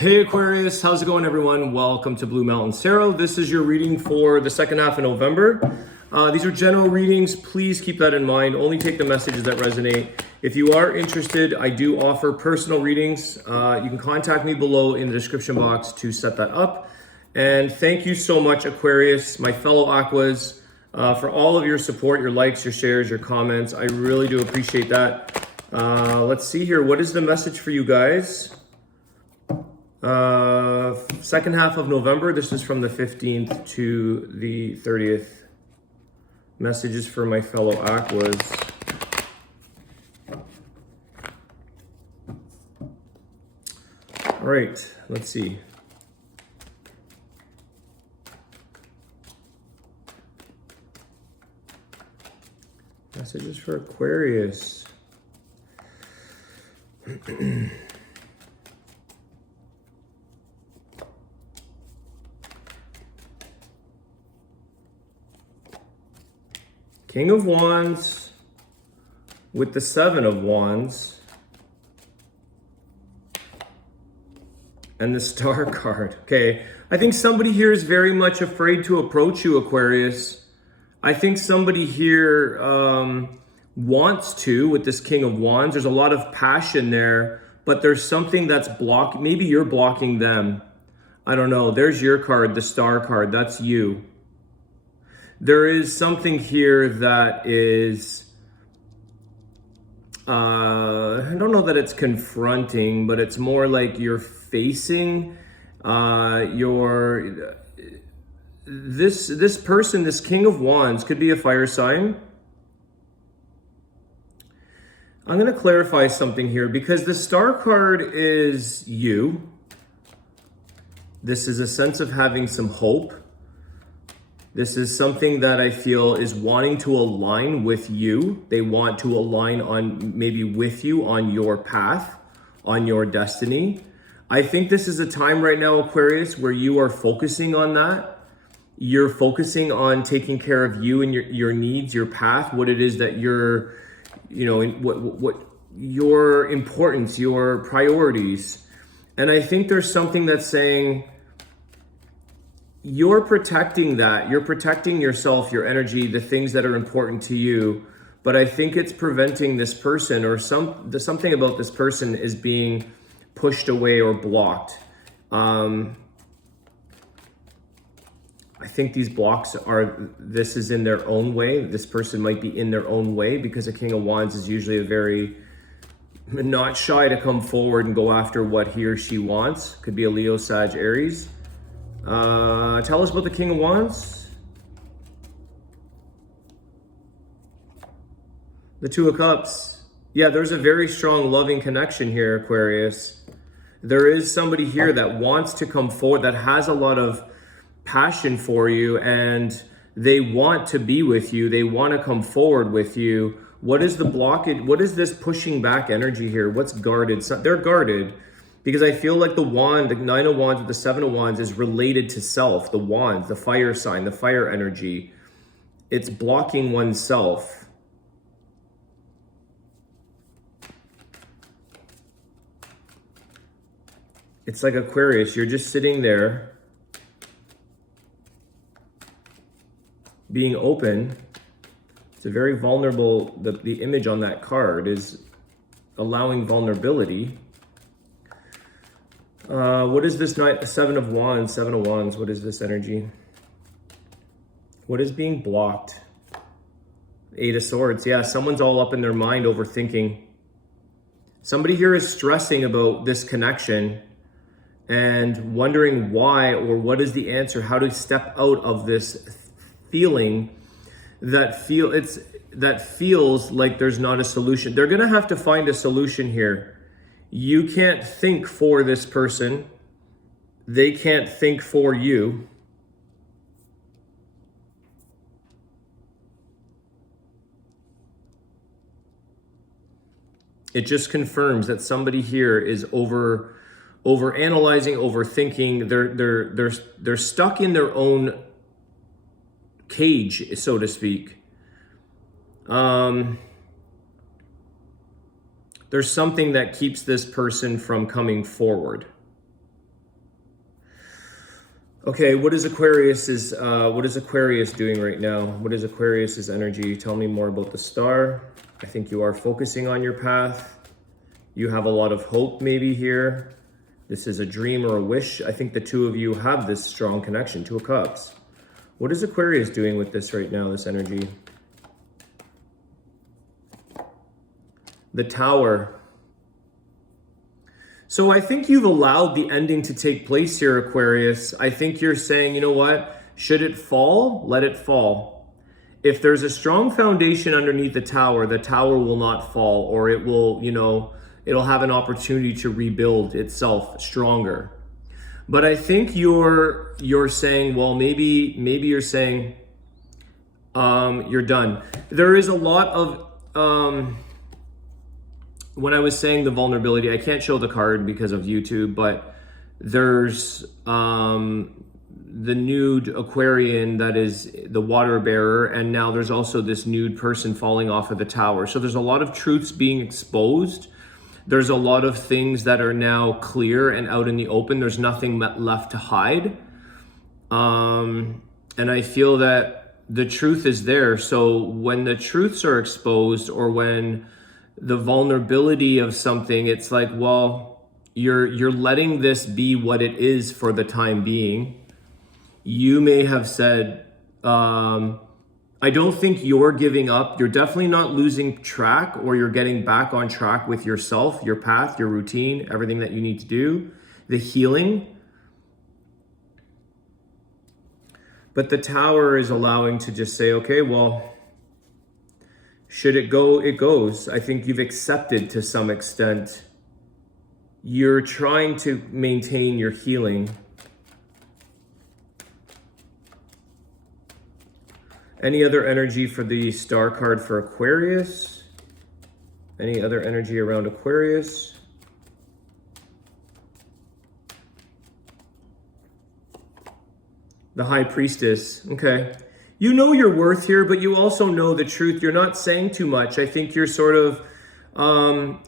Hey Aquarius, how's it going everyone? Welcome to Blue Mountains Tarot. This is your reading for the second half of November. These are general readings. Please keep that in mind. Only take the messages that resonate. If you are interested, I do offer personal readings. You can contact me below in the description box to set that up. And thank you so much, Aquarius, my fellow Aquas, for all of your support, your likes, your shares, your comments. I really do appreciate that. Let's see here. What is the message for you guys? Second half of November. This is from the 15th to the 30th. Messages for my fellow Aquas. All right, let's see. Messages for Aquarius. King of Wands with the Seven of Wands and the Star card. Okay, I think somebody here is very much afraid to approach you, Aquarius. I think somebody here wants to with this King of Wands. There's a lot of passion there, but there's something that's blocking. Maybe you're blocking them. I don't know. There's your card, the Star card. That's you. There is something here that is, I don't know that it's confronting, but it's more like you're facing this person, this King of Wands, could be a fire sign. I'm going to clarify something here because the Star card is you. This is a sense of having some hope. This is something that I feel is wanting to align with you. They want to align on maybe with you on your path, on your destiny. I think this is a time right now, Aquarius, where you are focusing on that. You're focusing on taking care of you and your needs, your path, what it is that you're, what your importance, your priorities. And I think there's something that's saying, you're protecting that. You're protecting yourself, your energy, the things that are important to you. But I think it's preventing this person, or something about this person is being pushed away or blocked. I think these blocks this is in their own way. This person might be in their own way because a King of Wands is usually a very not shy to come forward and go after what he or she wants. Could be a Leo, Sag, Aries. Tell us about the King of Wands. The Two of Cups. Yeah, there's a very strong loving connection here, Aquarius. There is somebody here that wants to come forward, that has a lot of passion for you, and they want to be with you. They want to come forward with you. What is the blockage? What is this pushing back energy here? What's guarded? They're guarded. Because I feel like the wand, the Nine of Wands with the Seven of Wands, is related to self. The wands, the fire sign, the fire energy. It's blocking oneself. It's like Aquarius, you're just sitting there, being open. It's a very vulnerable, the image on that card is allowing vulnerability. What is this Seven of Wands? Seven of Wands, what is this energy? What is being blocked? Eight of Swords. Yeah, someone's all up in their mind overthinking. Somebody here is stressing about this connection and wondering why, or what is the answer, how to step out of this feeling that feels like there's not a solution. They're going to have to find a solution here. You can't think for this person. They can't think for you. It just confirms that somebody here is over analyzing, overthinking. They're stuck in their own cage, so to speak. There's something that keeps this person from coming forward. Okay, what is Aquarius doing right now? What is Aquarius's energy? Tell me more about the star. I think you are focusing on your path. You have a lot of hope maybe here. This is a dream or a wish. I think the two of you have this strong connection. Two of Cups. What is Aquarius doing with this right now, this energy? The Tower. So I think you've allowed the ending to take place here, Aquarius. I think you're saying, you know what? Should it fall? Let it fall. If there's a strong foundation underneath the tower will not fall, or it will, it'll have an opportunity to rebuild itself stronger. But I think you're saying, well, maybe you're saying you're done. There is a lot of when I was saying the vulnerability, I can't show the card because of YouTube, but there's the nude Aquarian that is the water bearer, and now there's also this nude person falling off of the tower. So there's a lot of truths being exposed. There's a lot of things that are now clear and out in the open. There's nothing left to hide. And I feel that the truth is there. So when the truths are exposed, or when the vulnerability of something, it's like, well, you're letting this be what it is for the time being. You may have said, I don't think you're giving up. You're definitely not losing track, or you're getting back on track with yourself, your path, your routine, everything that you need to do, the healing. But the Tower is allowing to just say, okay, well, should it go? It goes. I think you've accepted to some extent. You're trying to maintain your healing. Any other energy for the star card for Aquarius? Any other energy around Aquarius? The High Priestess. Okay. You know your worth here, but you also know the truth. You're not saying too much. I think you're sort of,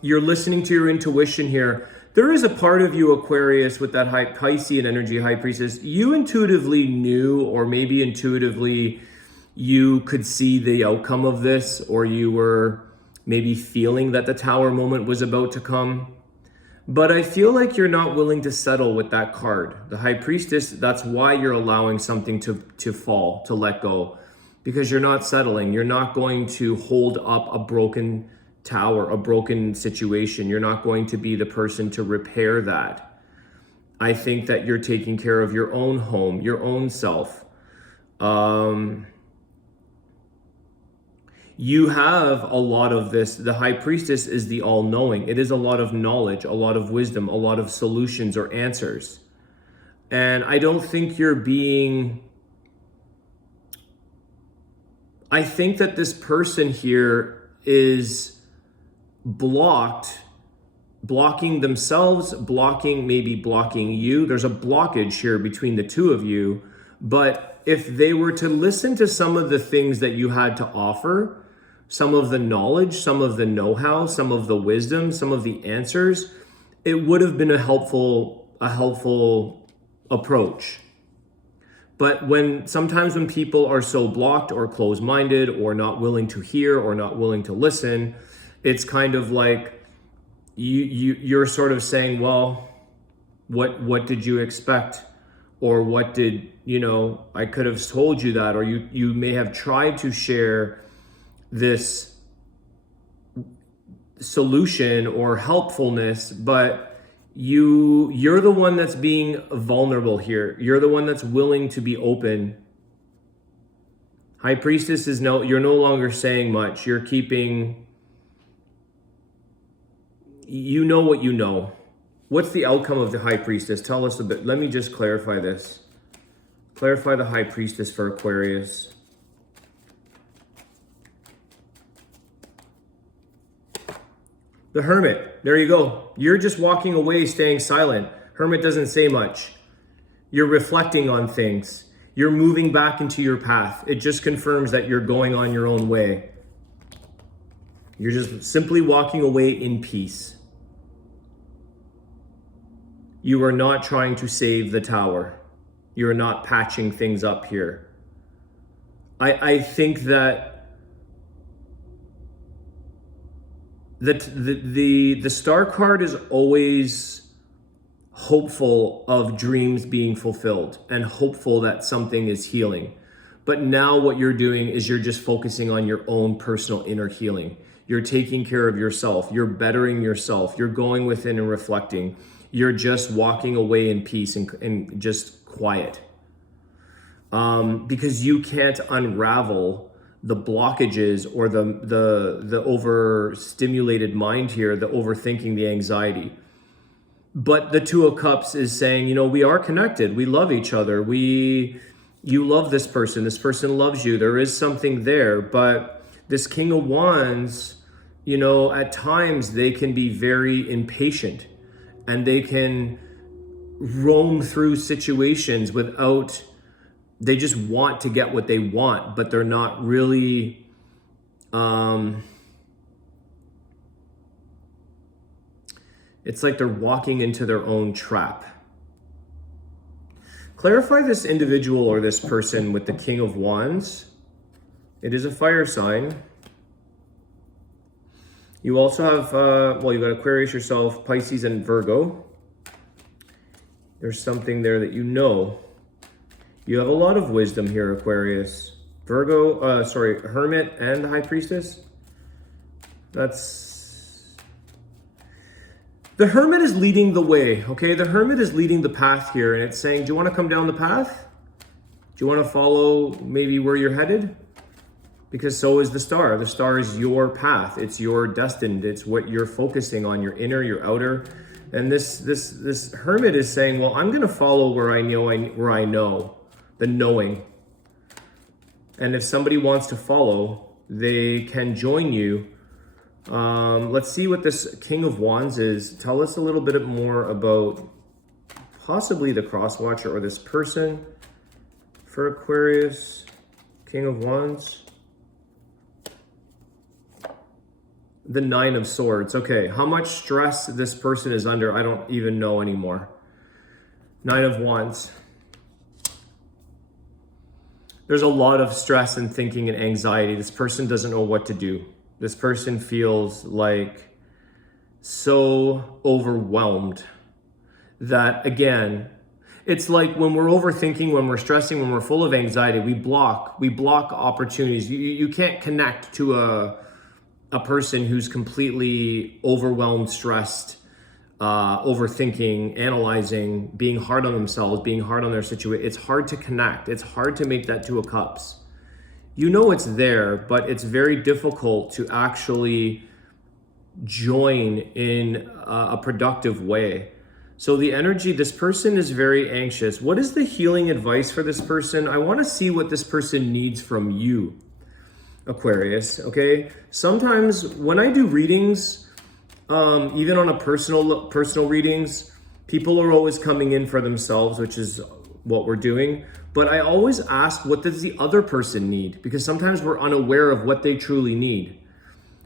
you're listening to your intuition here. There is a part of you, Aquarius, with that high Piscean energy, High Priestess. You intuitively knew, or maybe intuitively you could see the outcome of this, or you were maybe feeling that the Tower moment was about to come. But I feel like you're not willing to settle with that card. The High Priestess, that's why you're allowing something to fall, to let go. Because you're not settling. You're not going to hold up a broken tower, a broken situation. You're not going to be the person to repair that. I think that you're taking care of your own home, your own self. You have a lot of this. The High Priestess is the all-knowing. It is a lot of knowledge, a lot of wisdom, a lot of solutions or answers. And I don't think you're being... I think that this person here is blocking themselves, maybe blocking you. There's a blockage here between the two of you. But if they were to listen to some of the things that you had to offer, some of the knowledge, some of the know-how, some of the wisdom, some of the answers, it would have been a helpful approach. But sometimes when people are so blocked or closed-minded or not willing to hear or not willing to listen, it's kind of like you're sort of saying, well, what did you expect? Or what did, I could have told you that, or you may have tried to share this solution or helpfulness, but you're the one that's being vulnerable here. You're the one that's willing to be open. High Priestess you're no longer saying much. You're keeping, you know what you know. What's the outcome of the High Priestess? Tell us a bit. Let me just clarify this. Clarify the High Priestess for Aquarius. The Hermit. There you go. You're just walking away, staying silent. Hermit doesn't say much. You're reflecting on things. You're moving back into your path. It just confirms that you're going on your own way. You're just simply walking away in peace. You are not trying to save the Tower. You're not patching things up here. I think that the star card is always hopeful of dreams being fulfilled and hopeful that something is healing. But now what you're doing is you're just focusing on your own personal inner healing. You're taking care of yourself. You're bettering yourself. You're going within and reflecting. You're just walking away in peace and just quiet. Because you can't unravel the blockages or the overstimulated mind here, the overthinking, the anxiety. But the Two of Cups is saying, you know, we are connected. We love each other. You love this person. This person loves you. There is something there. But this King of Wands, you know, at times they can be very impatient and they can roam through situations without, they just want to get what they want, but they're not really, it's like they're walking into their own trap. Clarify this individual or this person with the King of Wands. It is a fire sign. You also have, well, you got Aquarius yourself, Pisces, and Virgo. There's something there that you know. You have a lot of wisdom here, Aquarius. Virgo, Hermit and High Priestess. The Hermit is leading the way, okay? The Hermit is leading the path here, and it's saying, do you want to come down the path? Do you want to follow maybe where you're headed? Because so is the star. The star is your path. It's your destined. It's what you're focusing on, your inner, your outer. And this Hermit is saying, well, I'm going to follow where I know, the knowing. And if somebody wants to follow, they can join you. Let's see what this King of Wands is. Tell us a little bit more about possibly the crosswatcher or this person for Aquarius. King of Wands. The Nine of Swords. Okay, how much stress this person is under, I don't even know anymore. Nine of Wands. There's a lot of stress and thinking and anxiety. This person doesn't know what to do. This person feels like so overwhelmed that, again, it's like when we're overthinking, when we're stressing, when we're full of anxiety, we block opportunities. You can't connect to a person who's completely overwhelmed, stressed, overthinking, analyzing, being hard on themselves, being hard on their situation. It's hard to connect. It's hard to make that Two of Cups. You know it's there, but it's very difficult to actually join in a productive way. So the energy, this person is very anxious. What is the healing advice for this person? I want to see what this person needs from you, Aquarius, okay? Sometimes when I do readings, even on a personal readings, people are always coming in for themselves, which is what we're doing. But I always ask, what does the other person need? Because sometimes we're unaware of what they truly need.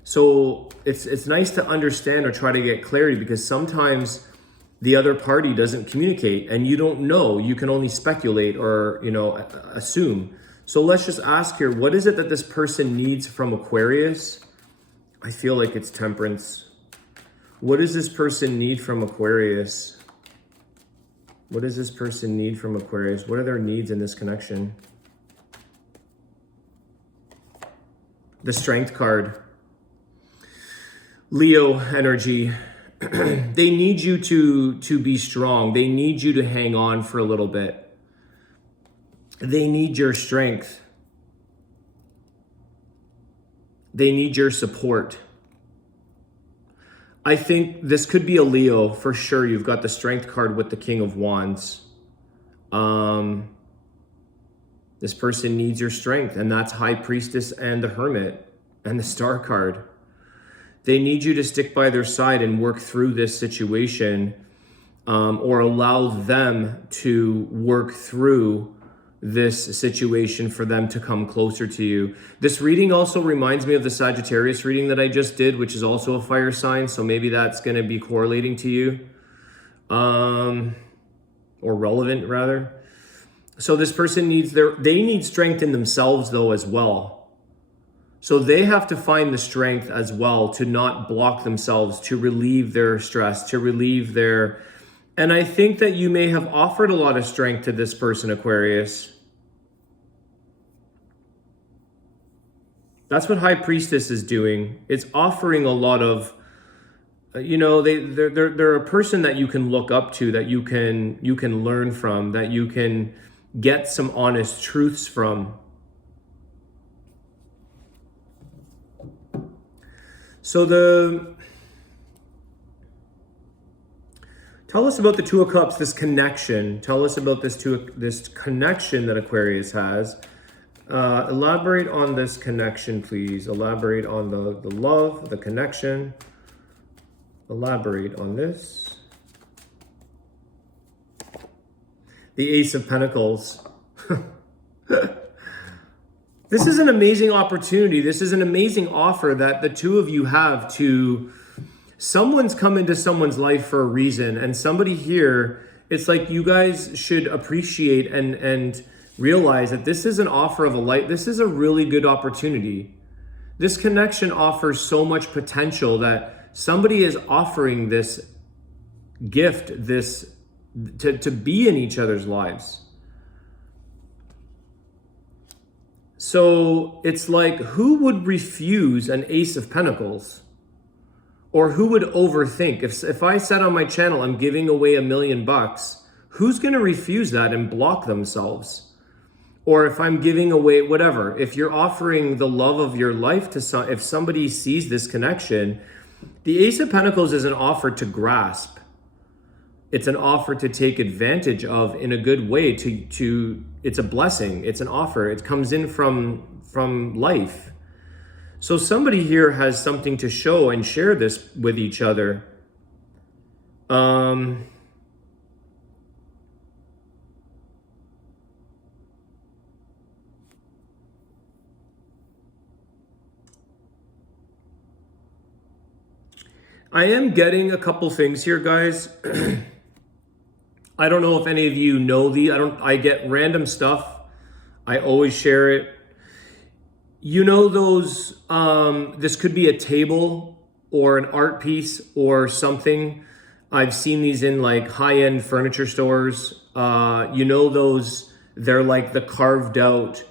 So it's nice to understand or try to get clarity, because sometimes the other party doesn't communicate and you don't know. You can only speculate or, you know, assume. So let's just ask here, what is it that this person needs from Aquarius? I feel like it's Temperance. What does this person need from Aquarius? What does this person need from Aquarius? What are their needs in this connection? The Strength card. Leo energy. They need you to be strong. They need you to hang on for a little bit. They need your strength. They need your support. I think this could be a Leo for sure. You've got the Strength card with the King of Wands. This person needs your strength, and that's High Priestess and the Hermit and the Star card. They need you to stick by their side and work through this situation, or allow them to work through this situation for them to come closer to you. This reading also reminds me of the Sagittarius reading that I just did, which is also a fire sign. So maybe that's going to be correlating to you, or relevant rather. So this person they need strength in themselves though as well. So they have to find the strength as well to not block themselves, to relieve their stress, to relieve their, and I think that you may have offered a lot of strength to this person, Aquarius. That's what High Priestess is doing. It's offering a lot of, they're a person that you can look up to, that you can learn from, that you can get some honest truths from. So tell us about the Two of Cups, this connection. Tell us about this connection that Aquarius has. Elaborate on this connection, please. Elaborate on the love, the connection. Elaborate on this. The Ace of Pentacles. This is an amazing opportunity. This is an amazing offer that the two of you have to, someone's come into someone's life for a reason, and somebody here, it's like you guys should appreciate and realize that this is an offer of a life. This is a really good opportunity. This connection offers so much potential that somebody is offering this gift, this to be in each other's lives. So it's like, who would refuse an Ace of Pentacles? Or who would overthink? If I said on my channel, I'm giving away $1 million, who's going to refuse that and block themselves? Or if I'm giving away whatever, if you're offering the love of your life to if somebody sees this connection, the Ace of Pentacles is an offer to grasp. It's an offer to take advantage of in a good way. It's a blessing. It's an offer. It comes in from life. So somebody here has something to show and share this with each other. I am getting a couple things here, guys. I don't know if any of you know I get random stuff. I always share it. You know those, this could be a table or an art piece or something. I've seen these in like high-end furniture stores. You know those, they're like the carved out,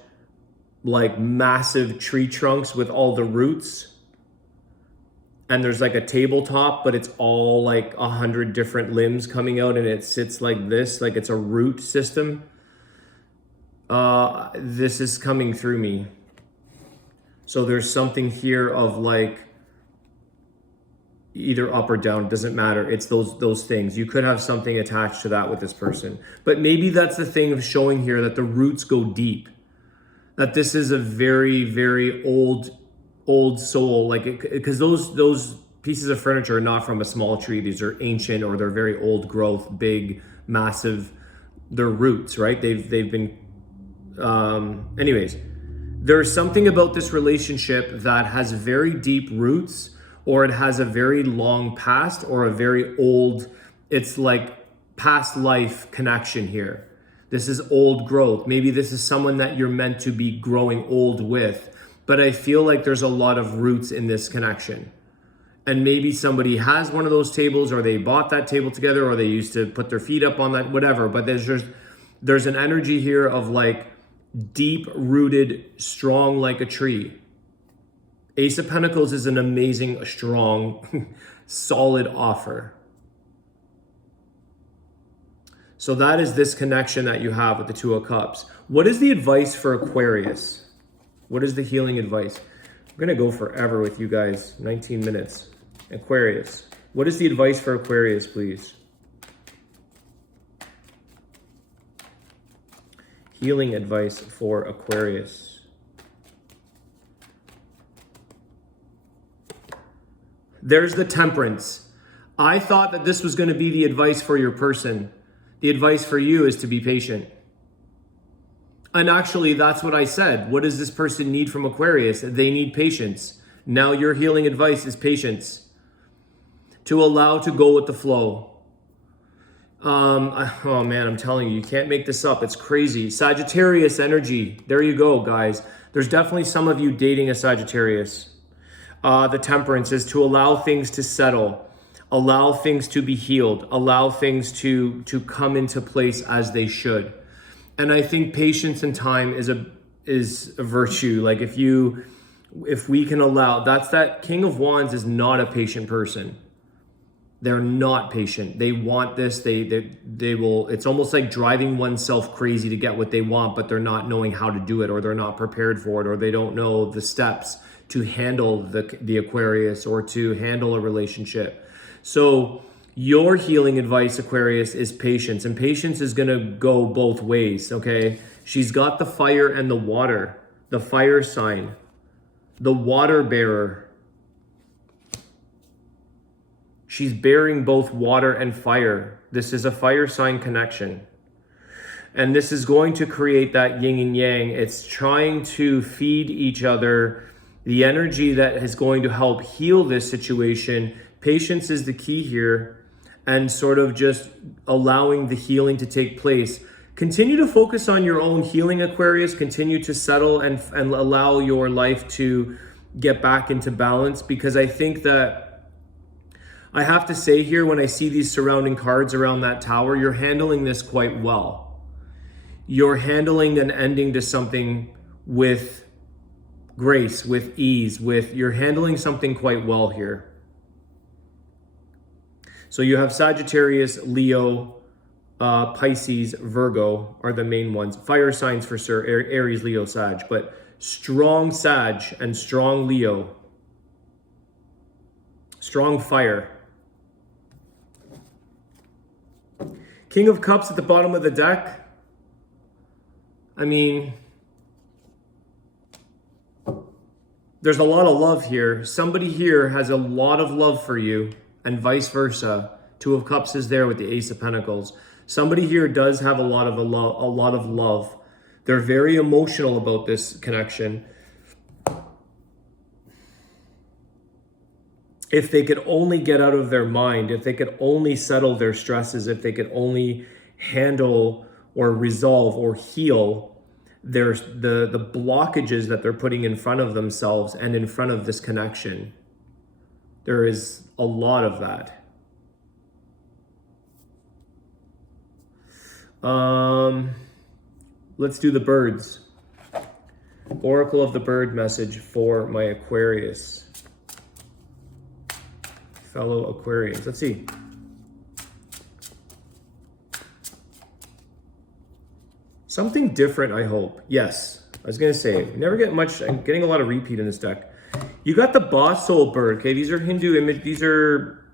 like massive tree trunks with all the roots. And there's like a tabletop, but it's all like 100 different limbs coming out, and it sits like this, like it's a root system. This is coming through me. So there's something here of like either up or down, it doesn't matter. It's those things. You could have something attached to that with this person. But maybe that's the thing of showing here, that the roots go deep. That this is a very, very old soul, like, because those pieces of furniture are not from a small tree. These are ancient, or they're very old growth, big, massive. They're roots, right? They've been anyways, there's something about this relationship that has very deep roots, or it has a very long past, or a very old, it's like past life connection here. This is old growth. Maybe this is someone that you're meant to be growing old with. But I feel like there's a lot of roots in this connection. And maybe somebody has one of those tables, or they bought that table together, or they used to put their feet up on that, whatever. But there's an energy here of like deep rooted, strong like a tree. Ace of Pentacles is an amazing, strong, solid offer. So that is this connection that you have with the Two of Cups. What is the advice for Aquarius? What is the healing advice? I'm going to go forever with you guys. 19 minutes. Aquarius. What is the advice for Aquarius, please? Healing advice for Aquarius. There's the Temperance. I thought that this was going to be the advice for your person. The advice for you is to be patient. And actually, that's what I said. What does this person need from Aquarius? They need patience. Now your healing advice is patience. To allow to go with the flow. Oh man, I'm telling you, you can't make this up. It's crazy. Sagittarius energy. There you go, guys. There's definitely some of you dating a Sagittarius. The temperance is to allow things to settle, allow things to be healed, allow things to come into place as they should. And I think patience and time is a virtue. Like if we can allow, that King of Wands is not a patient person. They're not patient. They want this. They will. It's almost like driving oneself crazy to get what they want, but they're not knowing how to do it, or they're not prepared for it, or they don't know the steps to handle the Aquarius or to handle a relationship. So your healing advice, Aquarius, is patience, and patience is going to go both ways. Okay, she's got the fire and the water, the fire sign, the water bearer. She's bearing both water and fire. This is a fire sign connection. And this is going to create that yin and yang. It's trying to feed each other the energy that is going to help heal this situation. Patience is the key here, and sort of just allowing the healing to take place. Continue to focus on your own healing, Aquarius. Continue to settle and allow your life to get back into balance, because I think that I have to say here, when I see these surrounding cards around that tower, you're handling this quite well. You're handling an ending to something with grace, with ease, you're handling something quite well here. So you have Sagittarius, Leo, Pisces, Virgo are the main ones. Fire signs for sure, Aries, Leo, Sag, but strong Sag and strong Leo. Strong fire. King of Cups at the bottom of the deck. I mean, there's a lot of love here. Somebody here has a lot of love for you, and vice versa. Two of Cups is there with the Ace of Pentacles. Somebody here does have a lot of love. They're very emotional about this connection. If they could only get out of their mind, if they could only settle their stresses, if they could only handle or resolve or heal the blockages that they're putting in front of themselves and in front of this connection. There is a lot of that. Let's do the birds. Oracle of the Bird message for my Aquarius. Fellow Aquarians. Let's see. Something different, I hope. Yes. I was going to say, never get much. I'm getting a lot of repeat in this deck. You got the boss soul bird. Okay, these are Hindu image. These are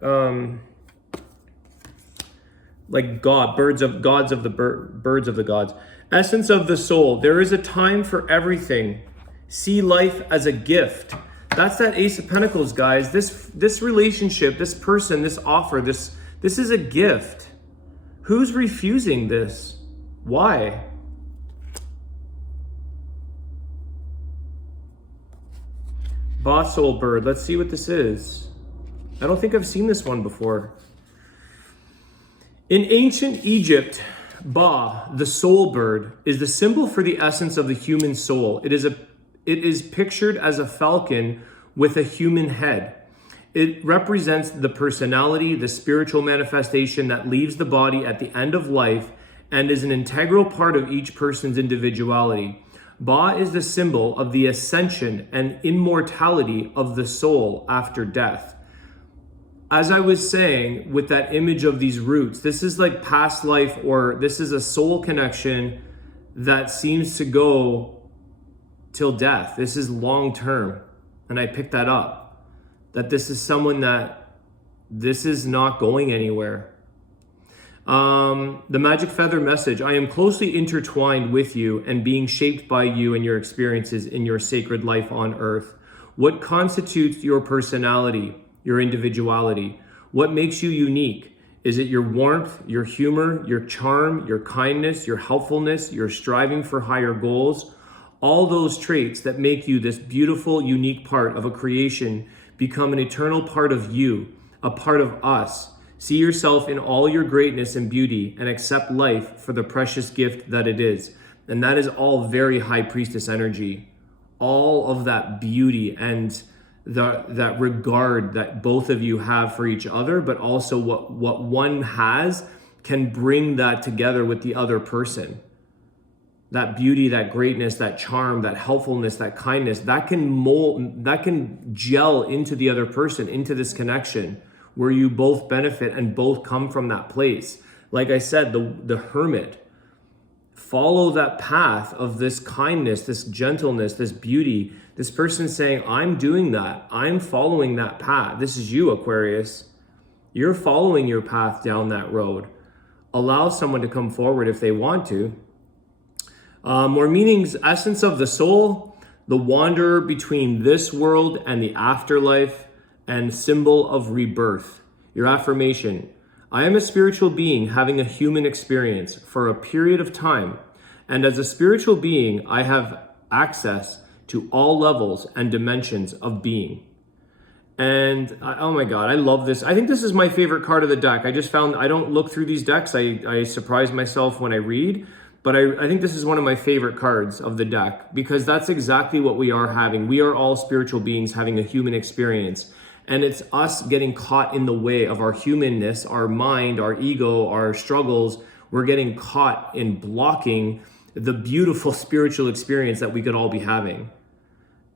like birds of the gods. Essence of the soul. There is a time for everything. See life as a gift. That's that Ace of Pentacles, guys. This relationship, this person, this offer, this is a gift. Who's refusing this? Why? Boss soul bird. Let's see what this is. I don't think I've seen this one before. In ancient Egypt, Ba, the soul bird, is the symbol for the essence of the human soul. It is pictured as a falcon with a human head. It represents the personality, the spiritual manifestation that leaves the body at the end of life and is an integral part of each person's individuality. Ba is the symbol of the ascension and immortality of the soul after death. As I was saying, with that image of these roots, this is like past life, or this is a soul connection that seems to go till death. This is long term. And I picked that up. That this is someone that this is not going anywhere. The magic feather message. I am closely intertwined with you and being shaped by you and your experiences in your sacred life on earth. What constitutes your personality, your individuality? What makes you unique? Is it your warmth, your humor, your charm, your kindness, your helpfulness, your striving for higher goals? All those traits that make you this beautiful, unique part of a creation become an eternal part of you, a part of us. See yourself in all your greatness and beauty and accept life for the precious gift that it is. And that is all very high priestess energy. All of that beauty and that regard that both of you have for each other, but also what one has can bring that together with the other person. That beauty, that greatness, that charm, that helpfulness, that kindness, that can gel into the other person, into this connection where you both benefit and both come from that place. Like I said, the hermit, follow that path of this kindness, this gentleness, this beauty. This person saying, I'm doing that. I'm following that path. This is you, Aquarius. You're following your path down that road. Allow someone to come forward if they want to. More meanings, essence of the soul, the wanderer between this world and the afterlife, and symbol of rebirth. Your affirmation, I am a spiritual being having a human experience for a period of time. And as a spiritual being, I have access to all levels and dimensions of being. And oh my God, I love this. I think this is my favorite card of the deck. I just found, I don't look through these decks. I surprise myself when I read, but I think this is one of my favorite cards of the deck because that's exactly what we are having. We are all spiritual beings having a human experience. And it's us getting caught in the way of our humanness, our mind, our ego, our struggles. We're getting caught in blocking the beautiful spiritual experience that we could all be having.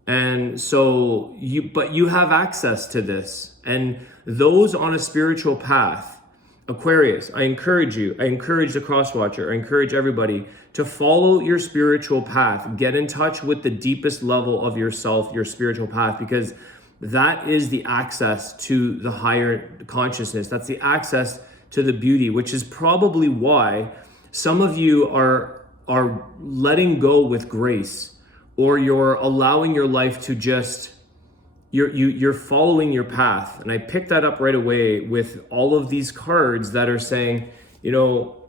And so you have access to this. And those on a spiritual path, Aquarius, I encourage you, I encourage the crosswatcher, I encourage everybody to follow your spiritual path. Get in touch with the deepest level of yourself, your spiritual path, because that is the access to the higher consciousness. That's the access to the beauty, which is probably why some of you are letting go with grace, or you're allowing your life to just, you're following your path. And I picked that up right away with all of these cards that are saying, you know,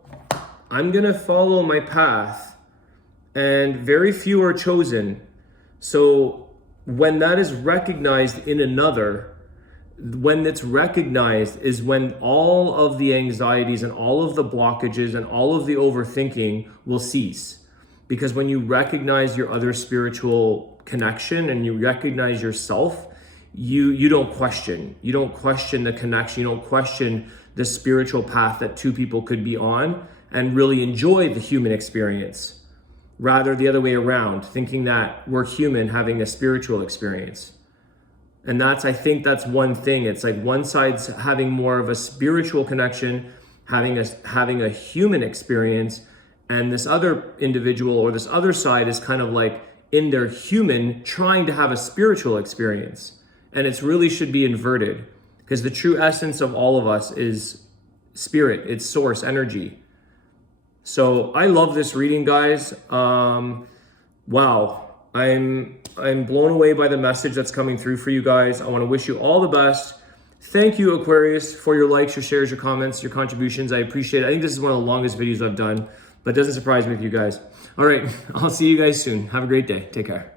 I'm gonna follow my path, and very few are chosen. So when that is recognized in another, when it's recognized is when all of the anxieties and all of the blockages and all of the overthinking will cease. Because when you recognize your other spiritual connection and you recognize yourself, you don't question. You don't question the connection. You don't question the spiritual path that two people could be on and really enjoy the human experience. Rather the other way around, thinking that we're human having a spiritual experience. And I think that's one thing. It's like one side's having more of a spiritual connection, having a human experience, and this other individual or this other side is kind of like in their human trying to have a spiritual experience. And it's really should be inverted, because the true essence of all of us is spirit, it's source energy. So I love this reading, guys. Wow, I'm blown away by the message that's coming through for you guys. I want to wish you all the best. Thank you, Aquarius, for your likes, your shares, your comments, your contributions. I appreciate it. I think this is one of the longest videos I've done, but it doesn't surprise me with you guys. All right, I'll see you guys soon. Have a great day. Take care.